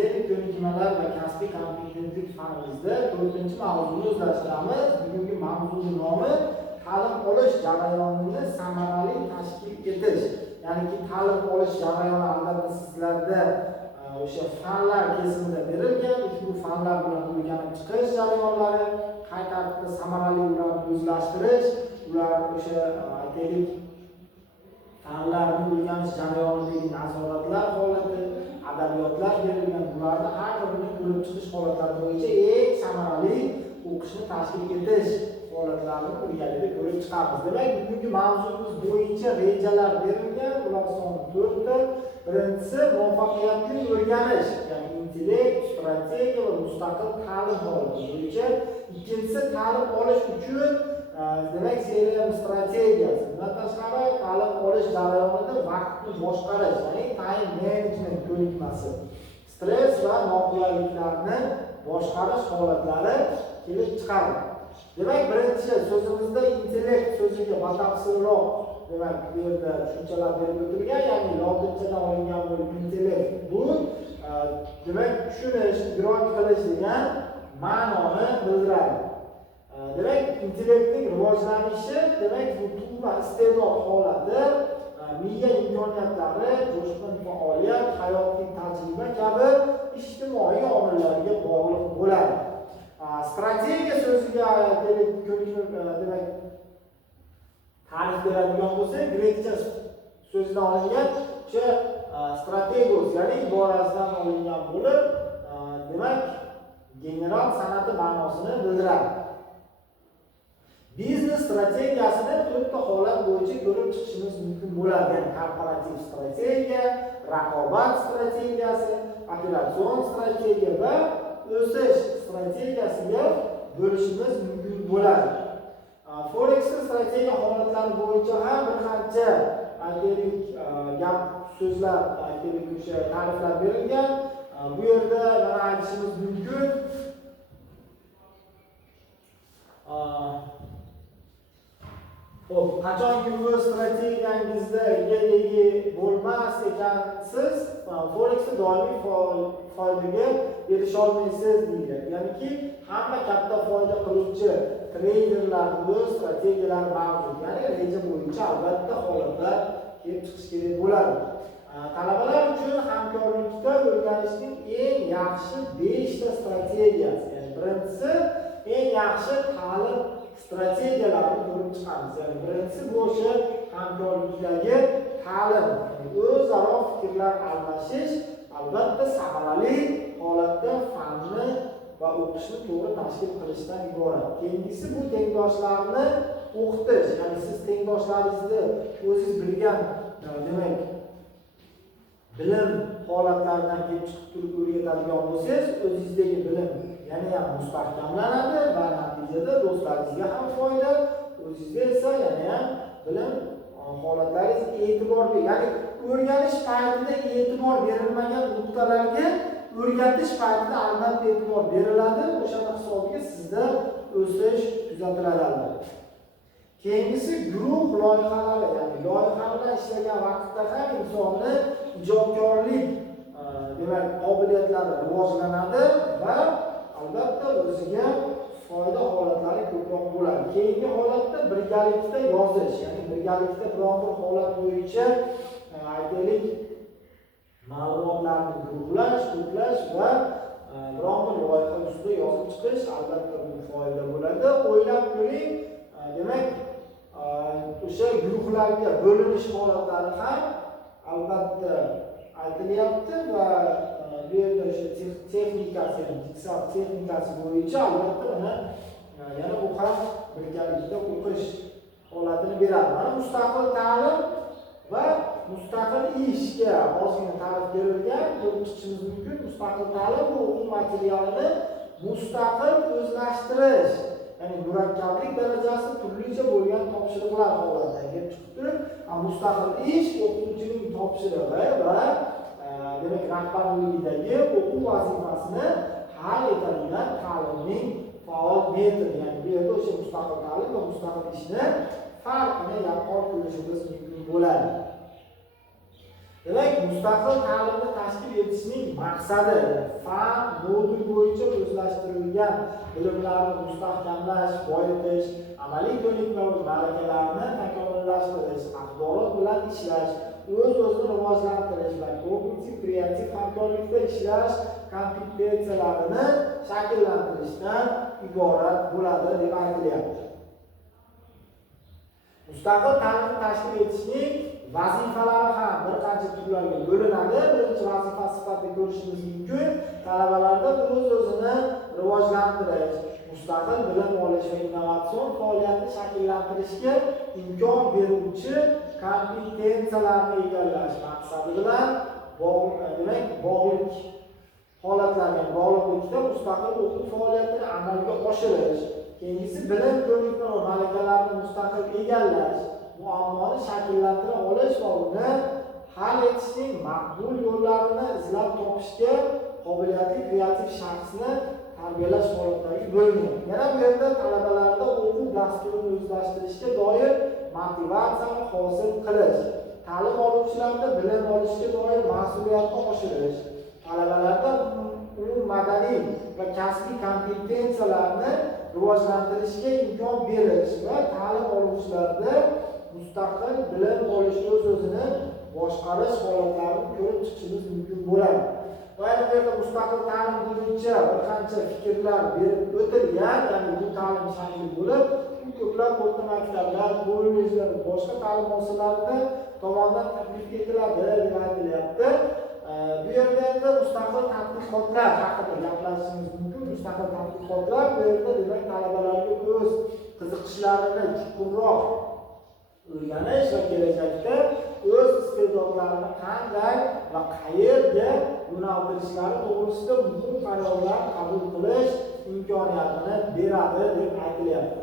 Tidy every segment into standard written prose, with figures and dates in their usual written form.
Aytaylik, ko'nikmalar va kasbiy kompetentlik fanimizda 4-mavzuni o'zlashtiramiz. Bugungi mavzuning nomi ta'lim olish jarayonini samarali tashkil etish. Ya'ni ta'lim olish jarayoni albatta sizlarda o'sha fanlar kesimida berilgan, ushbu fanlar bilan o'rganib chiqish jarayonlari, qay tartibda samarali ularni o'zlashtirish, ular o'sha aytaylik fanlarni o'rganish jarayonidagi nazoratlar holati, adabiyotlar berilgan, bularni har birini ko'rib chiqish holatlari bo'yicha eng samarali o'qishni tashkil etish holatlarini birgalikda ko'rib chiqamiz. Demak, bugungi mavzuimiz bo'yicha rejalar berilgan, ular soni 4 ta. Birinchisi muvaffaqiyatli o'rganish, ya'ni intellekt, strategiya va mustaqil ta'lim holati bo'yicha. Ikkinchisi ta'lim olish uchun demak, CLM strategiyasi. Bundan tashqari ta'lim olish jarayonida vaqtni boshqarish, ya'ni time management ko'nikmasi. Stress va noqulayliklarni boshqarish holatlari kelib chiqadi. Demak, birinchi so'zimizda intellekt so'ziga batafsilroq demak, bu yerda tushunchalar berib o'tilgan, ya'ni lotinchadan olingan bo'lib intellekt bu demak, tushunish, idrok qilish degan ma'noni bildiradi. Demak, intellektning rivojlanishi demak, bu tug'ma iste'dod holati, miya imkoniyatlari, jo'shqin faoliyat, hayotiy tajriba kabi ijtimoiy omillarga bog'liq bo'ladi. Strategiya so'ziga demak ta'rif beradigan bo'lsak, grekcha so'zidan olingan o'sha strategos, ya'ni iborasidan olingan bo'lib, demak general san'ati ma'nosini bildiradi. Biznes strategiyasini 4 ta holat bo'yicha ko'rib chiqishimiz mumkin bo'ladi. Ya'ni korporativ strategiya, raqobat strategiyasi, operatsion strategiya va o'sish strategiyasiga bo'lishimiz mumkin bo'ladi. Forex strategiya holatlari bo'yicha ham bir qancha aytaylik gap so'zlar, aytaylik o'sha ta'riflar berilgan. Bu yerda mana aytishimiz mumkin. Xo'p, qachonki o'z strategiyangizda ega bo'lmas ekansiz, Forexda doimiy foydaga erisha olmaysiz deyiladi. Ya'niki hamma katta foyda qiluvchi treyderlarning o'z strategiyalari mavjud. Ya'ni reja bo'yicha albatta holatlar kelib chiqish kerak bo'ladi. Talabalar uchun hamkorlikda o'rganishning eng yaxshi 5 ta strategiyasi. Ya'ni birinchisi eng yaxshi ta'lim strategiyalarini ko'rib chiqamiz. Ya'ni birinchisi bu o'sha hamkorlikdagi ta'lim, o'zaro fikrlar almashish, albatta samarali holatda fanni va o'qishni to'g'ri tashkil qilishdan iborat. Keyingisi bu tengdoshlarni o'qitish. Ya'ni siz tengdoshlaringizni o'zingiz bilgan demak bilim holatlaridan kelib chiqib turib o'rgatadigan bo'lsangiz, o'zingizdagi bilim yana ham mustahkamlanadi va natijada do'stlaringizga ham foyda, o'zingizga esa yana ham bilim holatlaringiz e'tibor beradi. Ya'ni o'rganish paytida e'tibor berilmagan nuqtalarga o'rgatish paytida albatta e'tibor beriladi. O'shani hisobiga sizda o'sish kuzatiladi albatta. Keyingisi guruh loyihalari, ya'ni loyiha bilan ishlagan vaqtda ham insonni ijodkorlik demak qobiliyatlari rivojlanadi va albatta o'ziga foyda holatlari ko'proq bo'ladi. Keyingi holatda birgalikda yozish, ya'ni birgalikda biron bir holat bo'yicha aytaylik ma'lumotlarni guruhlash, to'plash va biron bir loyiha ustida yozib chiqish albatta bu foyda bo'ladi. O'ylab ko'ring, demak o'sha guruhlarga bo'linish holatlari ham albatta aytilyapti va bu yerda o'sha texnikasi, diksat texnikasi bo'yicha albatta mana yana bu ham birgalikda o'qish holatini beradi. Mana mustaqil ta'lim va mustaqil ishga ozgina ta'rif berilgan, ko'rib chiqishimiz mumkin. Mustaqil ta'lim bu o'quv materialini mustaqil o'zlashtirish, ya'ni murakkablik darajasi turlicha bo'lgan topshiriqlar holatidan kelib chiqib turib, mustaqil ish o'quvchining topshirig'i va demak rahbarligidagi o'quv vazifasini hal etadigan ta'limning faol metodi. Ya'ni bu yerda o'sha mustaqil ta'lim va mustaqil ishni farqini yaqqol ko'rishimiz mumkin bo'ladi. Demak, mustaqil ta'limni tashkil etishning maqsadi fan, modul bo'yicha o'zlashtirilgan bilimlarni mustahkamlash, boyitish, amaliy ko'nikma va malakalarni takomillashtirish, axborot bilan ishlash, o'z-o'zini rivojlantirish va kognitiv kreativ hamkorlikda ishlash kompetensiyalarini shakllantirishdan iborat bo'ladi deb aytilyapti. Mustaqil ta'limni tashkil etishning vazifalari ham bir qancha turlarga bo'linadi. Birinchi vazifa sifatida ko'rishimiz mumkin, talabalarda o'z-o'zini rivojlantirish, mustaqil bilim olish va innovatsion faoliyatni shakllantirishga imkon beruvchi kompetensiyalarni egallash maqsadi bilan bog'liq holatlarga bog'liqlikda mustaqil o'quv faoliyatini amalga oshirish, keyingisi bilim ko'nikma va malakalarni mustaqil egallash, muammoni shakllantira olish va uni hal etishning maqbul yo'llarini izlab topishga qobiliyatli kreativ shaxsni tarbiyalash holatlariga bo'lingan. Yana bu yerda talabalarda o'quv dasturini o'zlashtirishga doir motivatsiyani hosil qilish, ta'lim oluvchilarda bilim olishga doir mas'uliyatni oshirish, talabalarda madaniy va kasbiy kompetensiyalarni rivojlantirishga imkon berish va ta'lim oluvchilarda mustaqil bilim olish, o'z-o'zini boshqarish holatlarini ko'rib chiqishimiz mumkin bo'ladi. Va bu yerda mustaqil ta'lim bo'yicha bir qancha fikrlar berib o'tilgan, ya'ni bu ta'lim shakli bo'lib, ko'plab o'rta maktablar, kollejlar, boshqa ta'lim muassasalarida tomonidan taklif etiladi deb aytilyapti. Bu yerda endi mustaqil tadqiqotlar haqida gaplashishimiz mumkin. Mustaqil tadqiqotlar bu yerda demak talabalarga o'z qiziqishlarini chuqurroq o'rganish va kelajakda o'z iste'dodlarini qanday va qayerga yo'naltirishlari to'g'risida muhim qarorlar qabul qilish imkoniyatini beradi deb aytilyapti.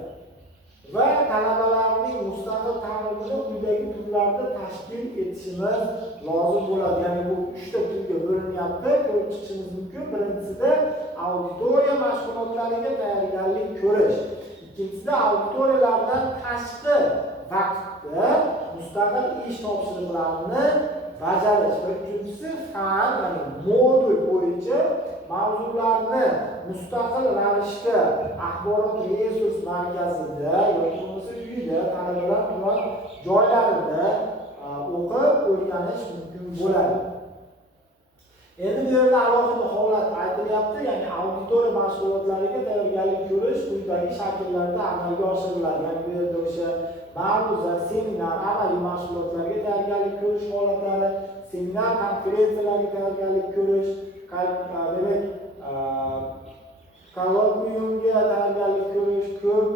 Va talabalarning mustaqil ta'limini quyidagi turlarda tashkil etishimiz lozim bo'ladi. Ya'ni bu 3 ta turga bo'linyapti. Ko'rib chiqishimiz mumkin. Birinchisida auditoriya mashg'ulotlariga tayyorgarlik ko'rish. Ikkinchisida auditoriyalardan tashqi vaqtda mustaqil ish topshiriqlarini bajarish. Va uchinchisi fan, ya'ni modul bo'yicha mavzularni mustaqil ravishda axborot resurs markazida yoki bo'lmasa uyida talabalar bilan joylarida o'qib o'rganish mumkin bo'ladi. Endi bu yerda alohida holat aytilyapti, ya'ni auditoriya mashg'ulotlariga tayyorgarlik ko'rish quyidagi shakllarda amalga oshiriladi. Ya'ni bu yerda o'sha ma'ruza, seminar, amaliy mashg'ulotlarga tayyorgarlik ko'rish holatlari, seminar, konferensiyalarga tayyorgarlik ko'rish, demak kolloquiumga tayyorgarlik ko'rish, ko'p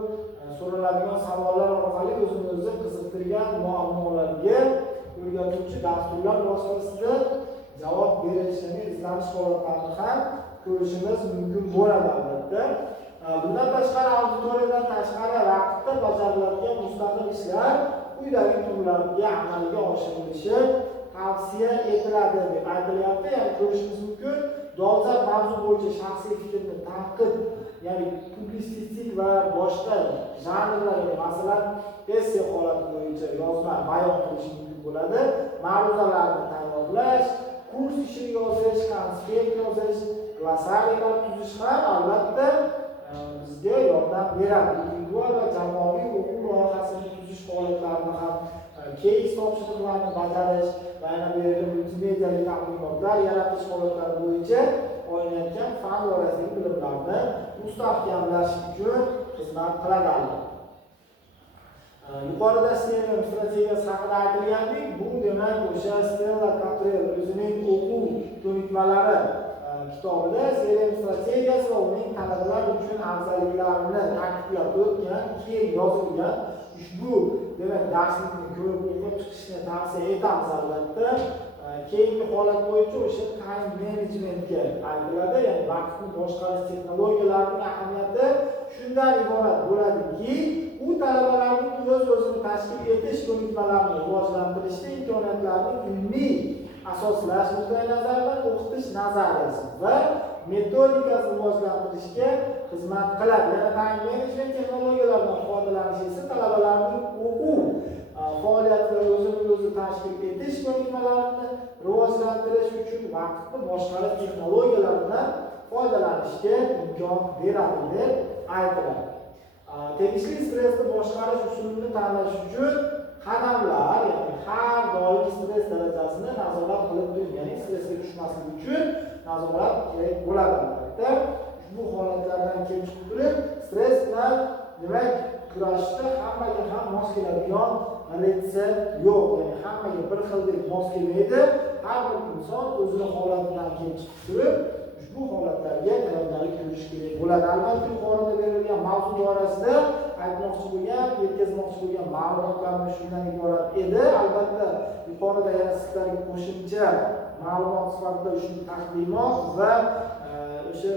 so'raladigan savollar orqali o'zimizni qiziqtirgan muammolarga o'rgatuvchi dasturlar vositasida javob berish, ya'ni izlanish holatlarini ham ko'rishimiz mumkin bo'ladi albatta. Bundan tashqari auditoriyadan tashqari vaqtda bajariladigan mustaqil ishlar quyidagi turlarga amalga oshirilishi tavsiya etiladi deb aytilyapti. Ya'ni ko'rishimiz mumkin, dolzarb mavzu bo'yicha shaxsiy fikrni tanqid, ya'ni publisistik va boshqa janrlarga, masalan, essiya holati bo'yicha yozma bayon qilish mumkin bo'ladi. Ma'ruzalarni tayyorlash, kurs ishini yozish, konspekt yozish, glossariyalar tuzish ham albatta bizga yordam beradi. Individual va jamoaviy o'quv loyihasini tuzish holatlarini ham, case topshiriqlarni bajarish va yana bu yerda multimediali taqdimotlar yaratish holatlari bo'yicha olinayotgan fan doirasidagi bilimlarni mustahkamlash uchun xizmat qiladi. Yuqorida Stella strategiyasi haqida aytilgandek, bu demak o'sha Stella Cottrell o'zining o'quv ko'nikmalari kitobida Stella strategiyasi va uning talabalar uchun afzalliklarini ta'kidlab o'tgan, keyin yozilgan ushbu demak darslikni ko'rib o'qib chiqishni tavsiya etamiz albatta. Keyingi holat bo'yicha o'sha time managementga aytiladi, ya'ni vaqtni boshqarish texnologiyalarining ahamiyati shundan iborat bo'ladiki, u talabalarning o'z-o'zini tashkil etish ko'nikmalarini rivojlantirishda imkoniyatlarni ilmiy asoslash nuqtai nazaridan o'qitish nazariyasi va metodikasini rivojlantirishga xizmat qiladi. Yana time management texnologiyalaridan foydalanish esa talabalarning o'quv faoliyatini o'zini-o'zi tashkil etish ko'nikmalarini rivojlantirish uchun vaqtni boshqarish texnologiyalaridan foydalanishga imkon beradi deb aytiladi. Tegishli stressni boshqarish usulini tanlash uchun qadamlar, ya'ni har doim stress darajasini nazorat qilib turing, ya'ni stressga tushmaslik uchun nazorat kerak bo'ladi. Albatta, ushbu holatlardan kelib chiqib turib, stress bilan demak kurashishda hammaga ham mos keladigan retsept yo'q, ya'ni hammaga bir xildek mos kelmaydi. Har bir inson o'zini holatidan kelib chiqib turib ushbu holatlarga tayyorgarlik ko'rish kerak bo'ladi. Albatta, yuqorida berilgan mavzu doirasida aytmoqchi bo'lgan, yetkazmoqchi bo'lgan ma'lumotlarimiz shundan iborat edi. Albatta, yuqorida yana sizlarga qo'shimcha ma'lumot sifatida ushbu taqdimot va o'sha